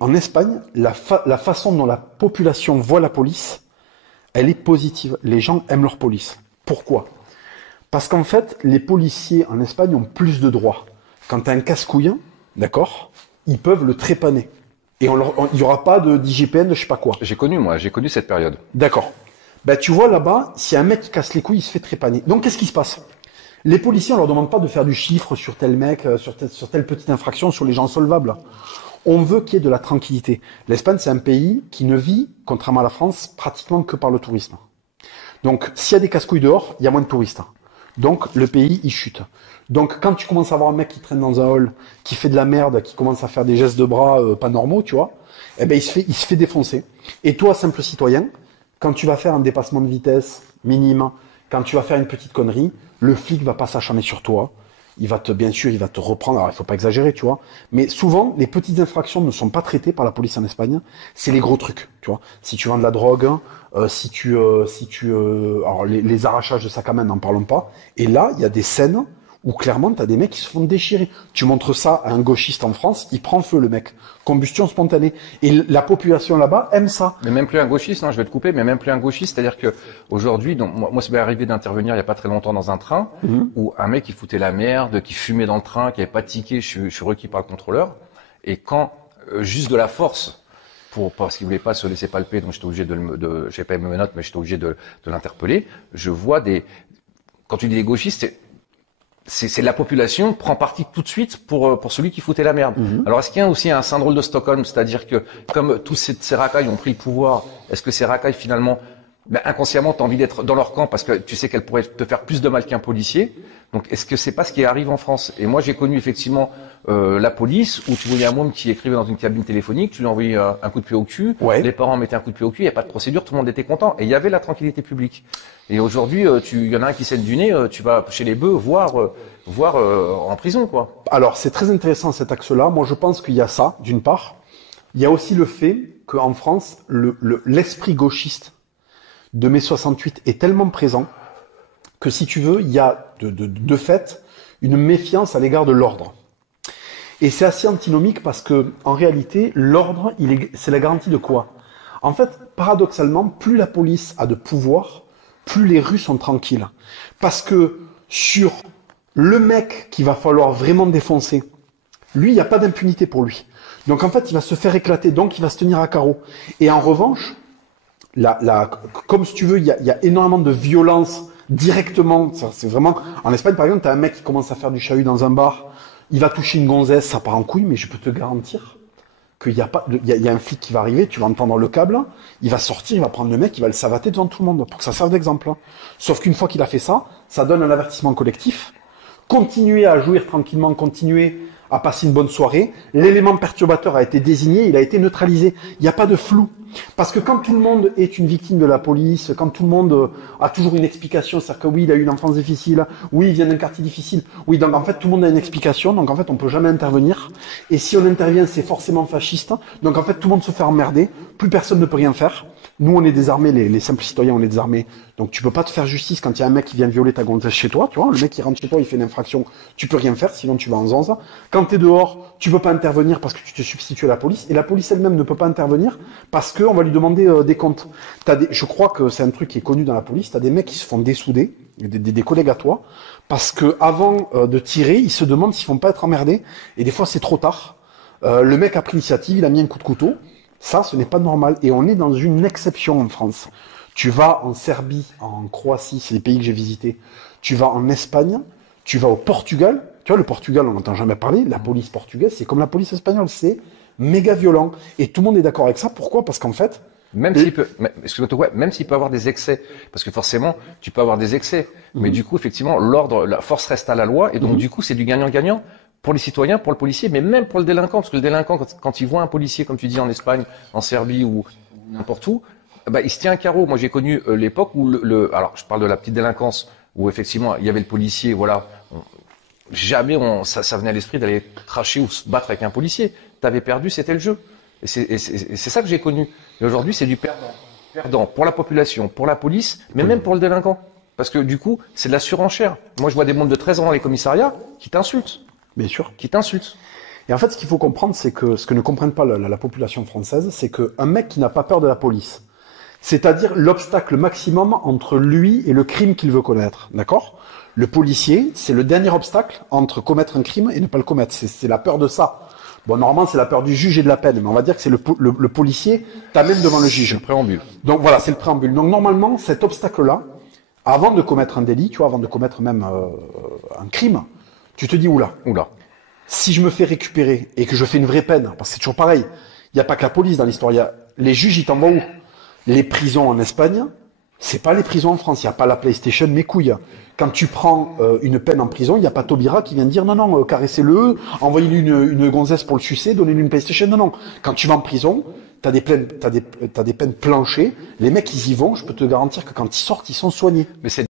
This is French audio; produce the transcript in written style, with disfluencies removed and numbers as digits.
En Espagne, la façon dont la population voit la police, elle est positive. Les gens aiment leur police. Pourquoi? Parce qu'en fait, les policiers en Espagne ont plus de droits. Quand tu as un casse-couille, d'accord, ils peuvent le trépaner. Et il n'y aura pas d'IGPN, de je sais pas quoi. J'ai connu cette période. D'accord. Ben, tu vois là-bas, si un mec qui casse les couilles, il se fait trépaner. Donc qu'est-ce qui se passe? Les policiers, on leur demande pas de faire du chiffre sur tel mec, sur telle petite infraction, sur les gens solvables. On veut qu'il y ait de la tranquillité. L'Espagne, c'est un pays qui ne vit, contrairement à la France, pratiquement que par le tourisme. Donc, s'il y a des casse-couilles dehors, il y a moins de touristes. Donc, le pays, il chute. Donc, quand tu commences à voir un mec qui traîne dans un hall, qui fait de la merde, qui commence à faire des gestes de bras pas normaux, tu vois, eh ben, il se fait défoncer. Et toi, simple citoyen, quand tu vas faire un dépassement de vitesse minime, quand tu vas faire une petite connerie, le flic va pas s'acharner sur toi. Bien sûr, il va te reprendre. Alors, il faut pas exagérer, tu vois. Mais souvent, les petites infractions ne sont pas traitées par la police en Espagne. C'est les gros trucs, tu vois. Si tu vends de la drogue, alors les arrachages de sac à main, n'en parlons pas. Et là, il y a des scènes où clairement, t'as des mecs qui se font déchirer. Tu montres ça à un gauchiste en France, il prend feu, le mec. Combustion spontanée. Et la population là-bas aime ça. Mais même plus un gauchiste, non, je vais te couper, mais même plus un gauchiste, c'est-à-dire que aujourd'hui, donc moi, ça m'est arrivé d'intervenir il y a pas très longtemps dans un train où un mec qui foutait la merde, qui fumait dans le train, qui avait pas de ticket, je suis requis par le contrôleur. Et quand juste de la force, parce qu'il voulait pas se laisser palper, donc j'étais obligé j'ai pas mes menottes, mais j'étais obligé de l'interpeller. Je vois quand tu dis des gauchistes, c'est la population prend parti tout de suite pour celui qui foutait la merde. Alors est-ce qu'il y a aussi un syndrome de Stockholm, c'est-à-dire que comme tous ces racailles ont pris le pouvoir, est-ce que ces racailles finalement, inconsciemment, t'as envie d'être dans leur camp parce que tu sais qu'elles pourraient te faire plus de mal qu'un policier. Donc est-ce que c'est pas ce qui arrive en France? Et moi j'ai connu effectivement la police où tu voyais un môme qui écrivait dans une cabine téléphonique, tu lui envoyais un coup de pied au cul, les parents mettaient un coup de pied au cul, il n'y a pas de procédure, tout le monde était content et il y avait la tranquillité publique. Et aujourd'hui, il y en a un qui saigne du nez, tu vas chez les bœufs voir en prison, quoi. Alors, c'est très intéressant cet axe-là. Moi, je pense qu'il y a ça, d'une part. Il y a aussi le fait qu'en France, l'esprit gauchiste de mai 68 est tellement présent que, si tu veux, il y a de fait une méfiance à l'égard de l'ordre. Et c'est assez antinomique parce que, en réalité, l'ordre, c'est la garantie de quoi? En fait, paradoxalement, plus la police a de pouvoir, plus les rues sont tranquilles. Parce que sur le mec qu'il va falloir vraiment défoncer, lui, il n'y a pas d'impunité pour lui. Donc en fait, il va se faire éclater, donc il va se tenir à carreau. Et en revanche, comme si tu veux, il y a énormément de violence directement. C'est vraiment. En Espagne, par exemple, tu as un mec qui commence à faire du chahut dans un bar, il va toucher une gonzesse, ça part en couille, mais je peux te garantir qu'il y a un flic qui va arriver, tu vas entendre le câble, il va sortir, il va prendre le mec, il va le savater devant tout le monde, pour que ça serve d'exemple. Sauf qu'une fois qu'il a fait ça, ça donne un avertissement collectif. Continuez à jouir tranquillement, continuez à passer une bonne soirée. L'élément perturbateur a été désigné, il a été neutralisé. Il n'y a pas de flou. Parce que quand tout le monde est une victime de la police, quand tout le monde a toujours une explication, c'est-à-dire que oui, il a eu une enfance difficile, oui, il vient d'un quartier difficile, oui, donc en fait, tout le monde a une explication, donc en fait, on peut jamais intervenir. Et si on intervient, c'est forcément fasciste. Donc en fait, tout le monde se fait emmerder, plus personne ne peut rien faire. Nous, on est désarmés, les simples citoyens, on est désarmés. Donc tu peux pas te faire justice quand il y a un mec qui vient violer ta gonzesse chez toi, tu vois. Le mec qui rentre chez toi, il fait une infraction, tu peux rien faire, sinon tu vas en zonze. Quand t'es dehors, tu peux pas intervenir parce que tu te substitues à la police. Et la police elle-même ne peut pas intervenir parce qu'on va lui demander des comptes. Je crois que c'est un truc qui est connu dans la police. T'as des mecs qui se font dessouder, des collègues à toi, parce que avant de tirer, ils se demandent s'ils vont pas être emmerdés. Et des fois, c'est trop tard. Le mec a pris l'initiative, il a mis un coup de couteau. Ça, ce n'est pas normal. Et on est dans une exception en France. Tu vas en Serbie, en Croatie, c'est les pays que j'ai visités. Tu vas en Espagne, tu vas au Portugal. Tu vois, le Portugal, on n'entend jamais parler. La police portugaise, c'est comme la police espagnole. C'est méga violent. Et tout le monde est d'accord avec ça. Pourquoi? Parce qu'en fait... Même s'il peut avoir des excès. Parce que forcément, tu peux avoir des excès. Mais du coup, effectivement, la force reste à la loi. Et donc, du coup, c'est du gagnant-gagnant. Pour les citoyens, pour le policier, mais même pour le délinquant, parce que le délinquant, quand il voit un policier, comme tu dis, en Espagne, en Serbie ou n'importe où, il se tient un carreau. Moi, j'ai connu l'époque où alors, je parle de la petite délinquance, où effectivement, il y avait le policier, voilà, jamais ça venait à l'esprit d'aller cracher ou se battre avec un policier. T'avais perdu, c'était le jeu. Et c'est ça que j'ai connu. Et aujourd'hui, c'est du perdant. Perdant pour la population, pour la police, mais même pour le délinquant. Parce que du coup, c'est de la surenchère. Moi, je vois des mômes de 13 ans dans les commissariats qui t'insultent. Bien sûr. Qui t'insultent. Et en fait, ce qu'il faut comprendre, c'est que ce que ne comprennent pas la population française, c'est qu'un mec qui n'a pas peur de la police, c'est-à-dire l'obstacle maximum entre lui et le crime qu'il veut commettre, d'accord? Le policier, c'est le dernier obstacle entre commettre un crime et ne pas le commettre. C'est la peur de ça. Bon, normalement, c'est la peur du juge et de la peine, mais on va dire que c'est le policier t'amène devant le juge. Le préambule. Donc voilà, c'est le préambule. Donc normalement, cet obstacle-là, avant de commettre un délit, tu vois, avant de commettre même un crime, tu te dis oula. Oula. Si je me fais récupérer et que je fais une vraie peine, parce que c'est toujours pareil, il n'y a pas que la police dans l'histoire, les juges, ils t'envoient où? Les prisons en Espagne, c'est pas les prisons en France, il n'y a pas la PlayStation, mes couilles. Quand tu prends une peine en prison, il n'y a pas Taubira qui vient te dire non, caressez-le, envoyez-lui une gonzesse pour le sucer, donnez-lui une PlayStation, non. Quand tu vas en prison, t'as des peines planchées, les mecs ils y vont, je peux te garantir que quand ils sortent, ils sont soignés. Mais c'est